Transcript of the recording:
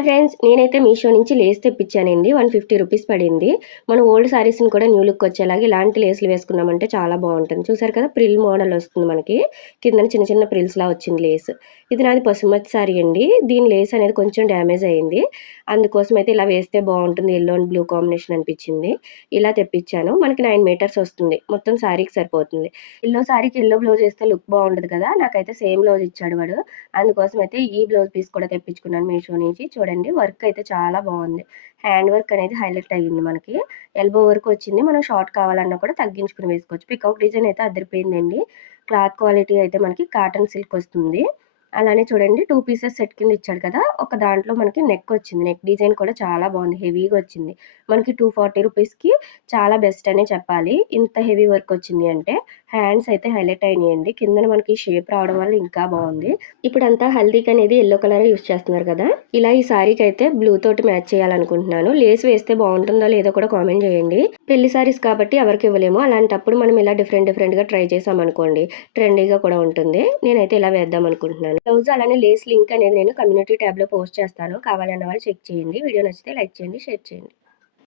Hi friends నేనైతే మీషో నుంచి lace తెప్పించానండి. వన్ ఫిఫ్టీ రూపీస్ పడింది. మనం ఓల్డ్ శారీస్ని కూడా న్యూ లుక్ వచ్చేలాగా ఇలాంటి లేస్లు వేసుకున్నామంటే చాలా బాగుంటుంది. చూసారు కదా ప్రిల్ మోడల్ వస్తుంది మనకి. కింద చిన్న చిన్న ప్రిల్స్లా వచ్చింది లేస్. ఇది నాది పసుమతి శారీ అండి. దీని లేస్ అనేది కొంచెం డ్యామేజ్ అయింది. అందుకోసం అయితే ఇలా వేస్తే బాగుంటుంది. ఎల్లో అండ్ బ్లూ కాంబినేషన్ అనిపించింది. ఇలా తెప్పించాను. మనకి నైన్ మీటర్స్ వస్తుంది. మొత్తం శారీకి సరిపోతుంది. ఎల్లో సారీకి ఎల్లో బ్లౌజ్ వేస్తే లుక్ బాగుంటుంది కదా. నాకైతే సేమ్ బ్లౌజ్ ఇచ్చాడు వాడు. అందుకోసం అయితే ఈ బ్లౌజ్ పీస్ కూడా తెప్పించుకున్నాను మీషో నుంచి. చూడండి. చూడండి. వర్క్ అయితే చాలా బాగుంది. హ్యాండ్ వర్క్ అనేది హైలైట్ అయ్యింది మనకి. ఎల్బో వర్క్ వచ్చింది. మనం షార్ట్ కావాలన్నా కూడా తగ్గించుకుని వేసుకోవచ్చు. పికౌక్ డిజైన్ అయితే అదిరిపోయిందండి. క్లాత్ క్వాలిటీ అయితే మనకి కాటన్ సిల్క్ వస్తుంది. అలానే చూడండి టూ పీసెస్ సెట్ కింద ఇచ్చాడు కదా ఒక దాంట్లో మనకి నెక్ వచ్చింది. నెక్ డిజైన్ కూడా చాలా బాగుంది హెవీగా వచ్చింది. మనకి టూ ఫార్టీ రూపీస్కి చాలా బెస్ట్ అనే చెప్పాలి. ఇంత హెవీ వర్క్ వచ్చింది అంటే హ్యాండ్స్ అయితే హైలైట్ అయినాయండి. కింద మనకి షేప్ రావడం వల్ల ఇంకా బాగుంది. ఇప్పుడు అంతా హల్దీకి అనేది ఎల్లో కలర్ యూస్ చేస్తున్నారు కదా ఇలా ఈ సారీకి అయితే బ్లూ తోటి మ్యాచ్ చేయాలనుకుంటున్నాను. లేస్ వేస్తే బాగుంటుందో లేదో కూడా కామెంట్ చేయండి. పెళ్ళి సారీస్ కాబట్టి ఎవరికి ఇవ్వలేము. అలాంటప్పుడు మనం ఇలా డిఫరెంట్ డిఫరెంట్గా ట్రై చేసామనుకోండి ట్రెండీగా కూడా ఉంటుంది. నేనైతే ఇలా వేద్దాం అనుకుంటున్నాను బ్లౌజ్ అలానే లేస్ లింక్ అనేది నేను కమ్యూనిటీ ట్యాబ్లో పోస్ట్ చేస్తాను. కావాలన్న వాళ్ళు చెక్ చేయండి. వీడియో నచ్చితే లైక్ చేయండి షేర్ చేయండి.